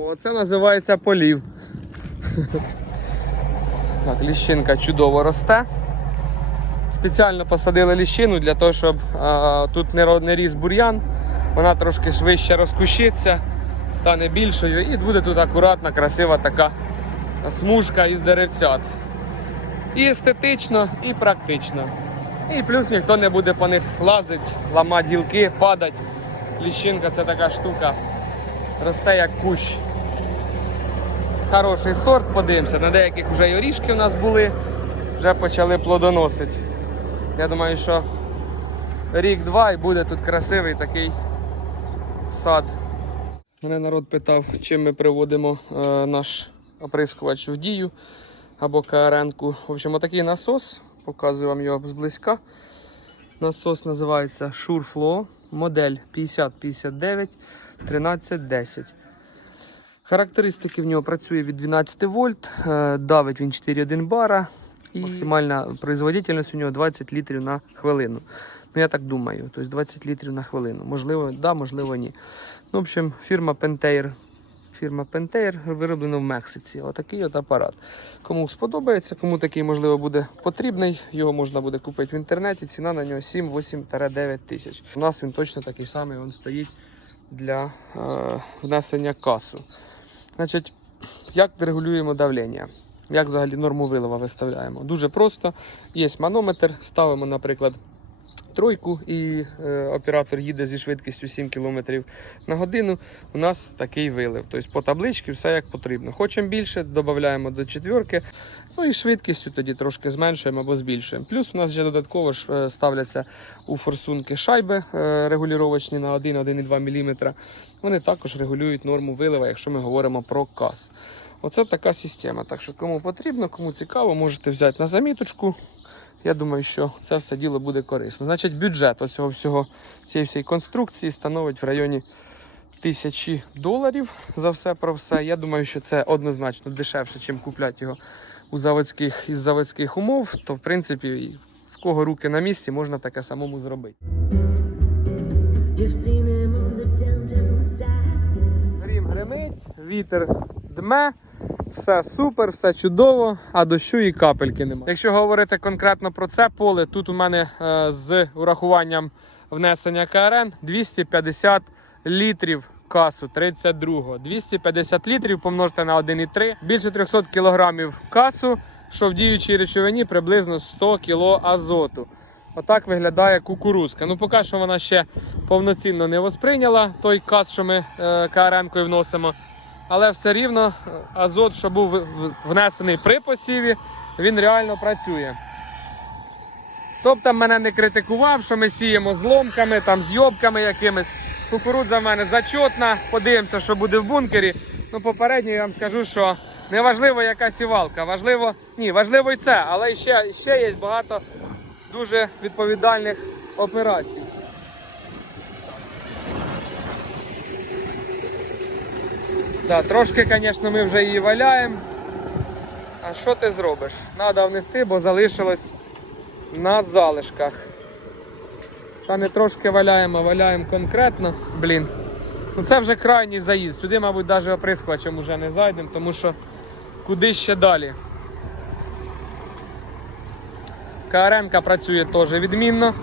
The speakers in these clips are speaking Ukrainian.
О, це називається полів. Так, ліщинка чудово росте. Спеціально посадили ліщину для того, щоб а, тут не, не ріс бур'ян. Вона трошки швидше розкущиться, стане більшою і буде тут акуратна, красива така смужка із деревцят. І естетично, і практично. І плюс ніхто не буде по них лазити, ламати гілки, падати. Ліщинка це така штука. Росте як кущ. Хороший сорт, подивимося. На деяких вже й орішки у нас були, вже почали плодоносити. Я думаю, що рік-два і буде тут красивий такий сад. Мене народ питав, чим ми приводимо е, наш оприскувач в дію або КРН-ку. В общем, отакий насос, показую вам його зблизька. Насос називається SureFlow, модель 5059 1310. Характеристики в нього працює від 12 вольт, е, давить він 4,1 бара і максимальна производительність у нього 20 літрів на хвилину. Ну, я так думаю, тобто 20 літрів на хвилину. Можливо, да, можливо, ні. Ну, в общем, фірма Pentair. Фірма Pentair вироблена в Мексиці. Отакий от апарат. Кому сподобається, кому такий, можливо, буде потрібний, його можна буде купити в інтернеті. Ціна на нього 7-8-9 тисяч. У нас він точно такий самий, він стоїть для е, внесення касу. Значить, як регулюємо давлення? Як взагалі норму вилива виставляємо? Дуже просто. Є манометр, ставимо, наприклад, тройку, і е, оператор їде зі швидкістю 7 км на годину. У нас такий вилив. Тобто по табличці все як потрібно. Хочемо більше, додаємо до четвірки. Ну і швидкістю тоді трошки зменшуємо або збільшуємо. Плюс у нас ще додатково е, ставляться у форсунки шайби е, регулювачні на 1-1,2 мм. Вони також регулюють норму вилива, якщо ми говоримо про кас. Оце така система. Так що кому потрібно, кому цікаво, можете взяти на заміточку. Я думаю, що це все діло буде корисно. Значить, бюджет оцього всього цієї всієї конструкції становить в районі тисячі доларів за все про все. Я думаю, що це однозначно дешевше, ніж купляти його у заводських із заводських умов. То в принципі, в кого руки на місці, можна таке самому зробити. Грім гримить, вітер дме, все супер, все чудово, а дощу і капельки немає. Якщо говорити конкретно про це поле, тут у мене е, з урахуванням внесення КРН 250 літрів касу 32 250 літрів помножте на 1,3, більше 300 кілограмів касу, що в діючій речовині приблизно 100 кг азоту. Отак виглядає кукурузка. Ну, поки що вона ще повноцінно не восприйняла той кас, що ми е, КРН-кою вносимо. Але все рівно е, азот, що був внесений при посіві, він реально працює. Тобто мене не критикував, що ми сіємо з ломками, там, з йобками якимись. Кукурудза в мене зачотна. Подивимося, що буде в бункері. Ну, попередньо я вам скажу, що не важливо, яка сівалка. Важливо, ні, важливо і це, але ще, ще є багато дуже відповідальних операцій. Да, трошки, звісно, ми вже її валяємо. А що ти зробиш? Треба внести, бо залишилось на залишках. Та не трошки валяємо, валяємо конкретно. Блін. Ну це вже крайній заїзд. Сюди, мабуть, навіть оприскувачем вже не зайдемо, тому що куди ще далі. КРН працює теж відмінно.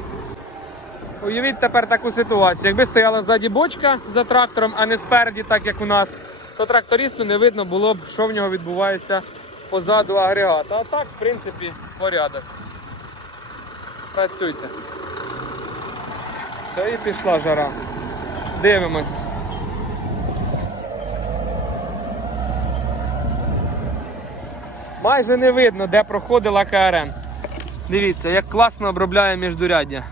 Уявіть тепер таку ситуацію. Якби стояла ззаді бочка за трактором, а не спереді, так як у нас, то трактористу не видно було б, що в нього відбувається позаду агрегата. А так, в принципі, порядок. Працюйте. Все, і пішла жара. Дивимось. Майже не видно, де проходила КРН. Дивіться, як класно обробляє міждуряддя.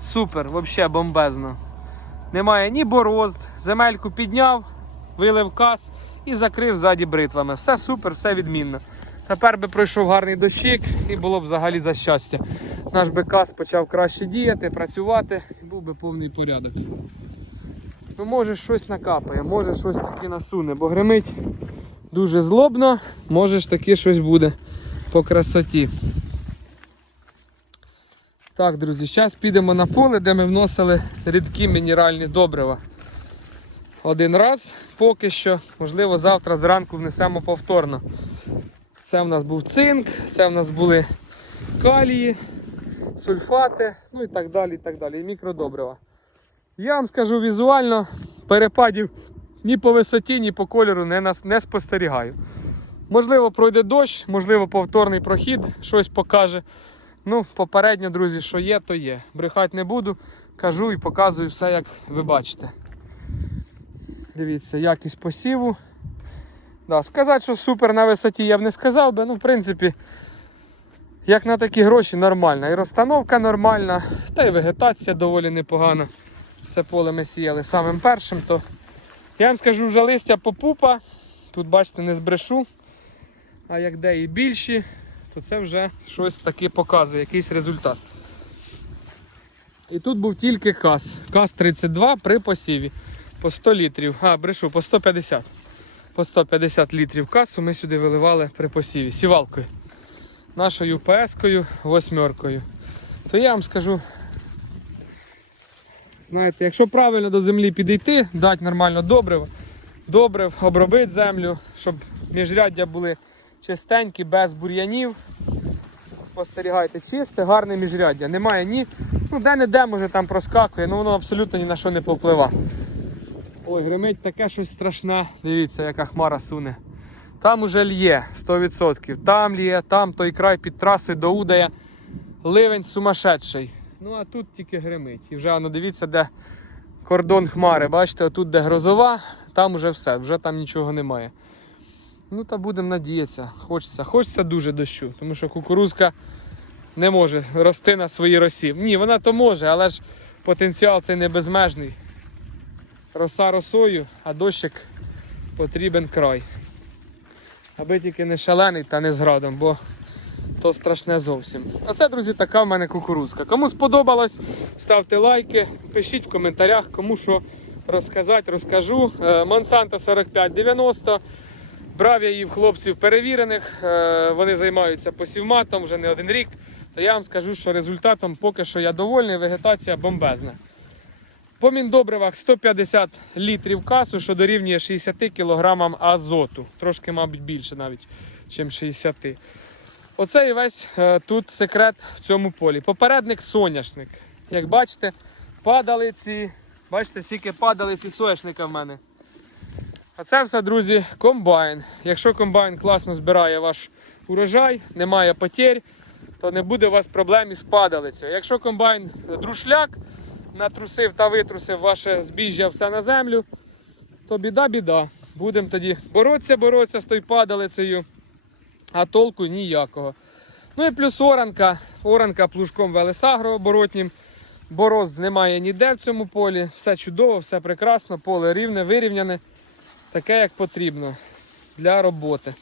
Супер, взагалі бомбезно. Немає ні борозд, земельку підняв, вилив кас і закрив ззаді бритвами. Все супер, все відмінно. Тепер би пройшов гарний дощик і було б взагалі за щастя. Наш би кас почав краще діяти, працювати і був би повний порядок. Ну, може щось накапає, може щось таке насуне, бо гримить дуже злобно, може ж таки щось буде по красоті. Так, друзі, зараз підемо на поле, де ми вносили рідкі мінеральні добрива. Один раз поки що. Можливо, завтра зранку внесемо повторно. Це в нас був цинк, це в нас були калії, сульфати, ну і так далі, і так далі. І мікродобрива. Я вам скажу візуально, перепадів ні по висоті, ні по кольору не, не спостерігаю. Можливо, пройде дощ, можливо, повторний прохід щось покаже. Ну, попередньо, друзі, що є, то є. Брехати не буду, кажу і показую все, як ви бачите. Дивіться, якість посіву. Да, сказати, що супер на висоті я б не сказав би, ну, в принципі, як на такі гроші нормальна. І розстановка нормальна, та й вегетація доволі непогана. Це поле ми сіяли самим першим, то я вам скажу вже листя попупа. Тут, бачите, не збрешу. А як де і більші, то це вже щось таке показує, якийсь результат. І тут був тільки кас. Кас 32 при посіві. По 100 літрів. А, брешу, по 150. По 150 літрів касу ми сюди виливали при посіві. Сівалкою. Нашою ПС-кою, восьмеркою. То я вам скажу. Знаєте, якщо правильно до землі підійти, дати нормально добрив, добрив, обробити землю, щоб міжряддя були чистенькі, без бур'янів. Спостерігайте, чисте, гарне міжряддя. Немає ні. Ну, де-не-де, може там проскакує, ну воно абсолютно ні на що не попливає. Ой, гримить таке щось страшне. Дивіться, яка хмара суне. Там уже лє 100%. Там лє, там той край під трасою до Удая. Ливень сумасшедший. Ну а тут тільки гримить. І вже воно дивіться, де кордон хмари. Бачите, отут де грозова, там уже все, вже там нічого немає. Ну та будемо надіятися. Хочеться, хочеться дуже дощу, тому що кукурузка не може рости на своїй росі. Ні, вона то може, але ж потенціал цей не безмежний. Роса росою, а дощик потрібен край. Аби тільки не шалений та не з градом, бо то страшне зовсім. А це, друзі, така в мене кукурузка. Кому сподобалось, ставте лайки, пишіть в коментарях, кому що розказати, розкажу. Е, Монсанто 4590. Брав я її в хлопців перевірених, е, вони займаються посівматом вже не один рік. То я вам скажу, що результатом поки що я довольний, вегетація бомбезна. По міндобривах 150 літрів касу, що дорівнює 60 кг азоту. Трошки, мабуть, більше навіть, ніж 60. Оце і весь е, тут секрет в цьому полі. Попередник соняшник. Як бачите, падали ці. Бачите, скільки падали ці соняшника в мене. А це все, друзі, комбайн. Якщо комбайн класно збирає ваш урожай, немає потерь, то не буде у вас проблем із падалицею. Якщо комбайн друшляк, натрусив та витрусив ваше збіжжя все на землю, то біда-біда. Будемо тоді боротися, боротися з тою падалицею, а толку ніякого. Ну і плюс оранка. Оранка плужком велесагро оборотнім. Борозд немає ніде в цьому полі. Все чудово, все прекрасно, поле рівне, вирівняне, таке, як потрібно для роботи.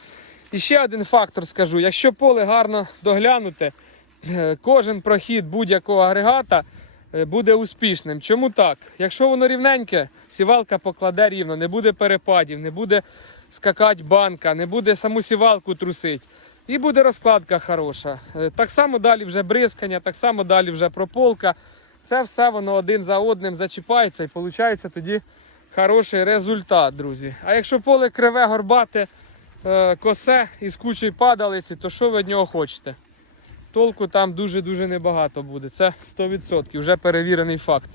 І ще один фактор скажу: якщо поле гарно доглянуте, кожен прохід будь-якого агрегата буде успішним. Чому так? Якщо воно рівненьке, сівалка покладе рівно, не буде перепадів, не буде скакати банка, не буде саму сівалку трусити. І буде розкладка хороша. Е, Так само далі вже бризкання, так само далі вже прополка. Це все воно один за одним зачіпається і виходить тоді хороший результат, друзі. А якщо поле криве, горбате, е, косе із кучою падалиці, то що ви від нього хочете? Толку там дуже-дуже небагато буде. Це 100%, вже перевірений факт.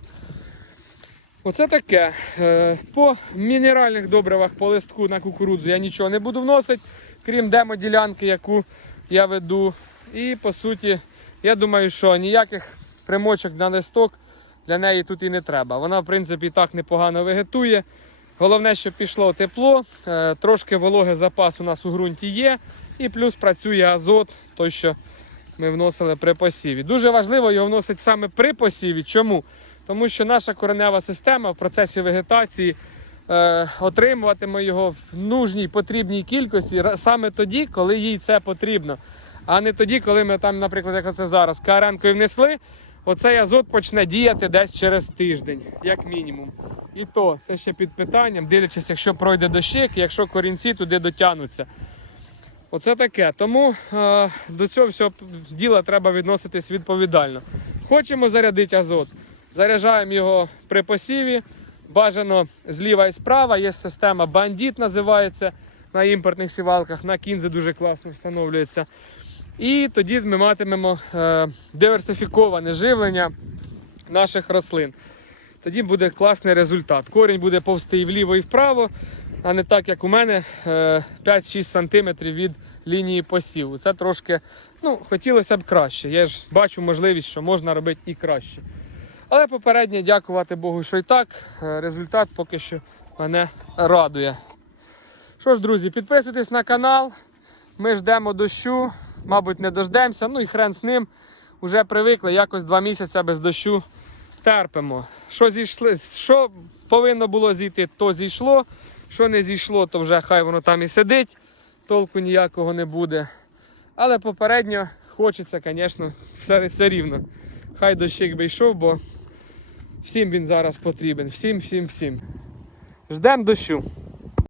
Оце таке. Е, По мінеральних добривах по листку на кукурудзу я нічого не буду вносити, крім демоділянки, яку я веду. І по суті, я думаю, що ніяких примочок на листок для неї тут і не треба. Вона, в принципі, так непогано вегетує. Головне, щоб пішло тепло, е, трошки вологий запас у нас у ґрунті є, і плюс працює азот, той, що ми вносили при посіві. Дуже важливо його вносити саме при посіві. Чому? Тому що наша коренева система в процесі вегетації е, отримуватиме його в нужній потрібній кількості саме тоді, коли їй це потрібно. А не тоді, коли ми там, наприклад, як це зараз, каренкою внесли, оцей азот почне діяти десь через тиждень, як мінімум. І то це ще під питанням, дивлячись, якщо пройде дощик, якщо корінці туди дотягнуться. Оце таке. Тому е, до цього всього діла треба відноситись відповідально. Хочемо зарядити азот, заряджаємо його при посіві, Бажано зліва і справа. Є система бандит, називається на імпортних сівалках. На кінзи дуже класно встановлюється. І тоді ми матимемо е, диверсифіковане живлення наших рослин. Тоді буде класний результат. Корінь буде повсти і вліво, і вправо, а не так, як у мене, е, 5-6 см від лінії посіву. Це трошки ну, хотілося б краще. Я ж бачу можливість, що можна робити і краще. Але попередньо дякувати Богу, що і так. е, Результат поки що мене радує. Що ж, друзі, підписуйтесь на канал. Ми ждемо дощу, мабуть, не дождемося. Ну і хрен з ним. Уже привикли, якось два місяці без дощу терпимо. Що, зійшли, що повинно було зійти, то зійшло. Що не зійшло, то вже хай воно там і сидить, толку ніякого не буде. Але попередньо хочеться, звісно, все, все рівно. Хай дощик би йшов, бо всім він зараз потрібен. Всім, всім, всім. Ждемо дощу.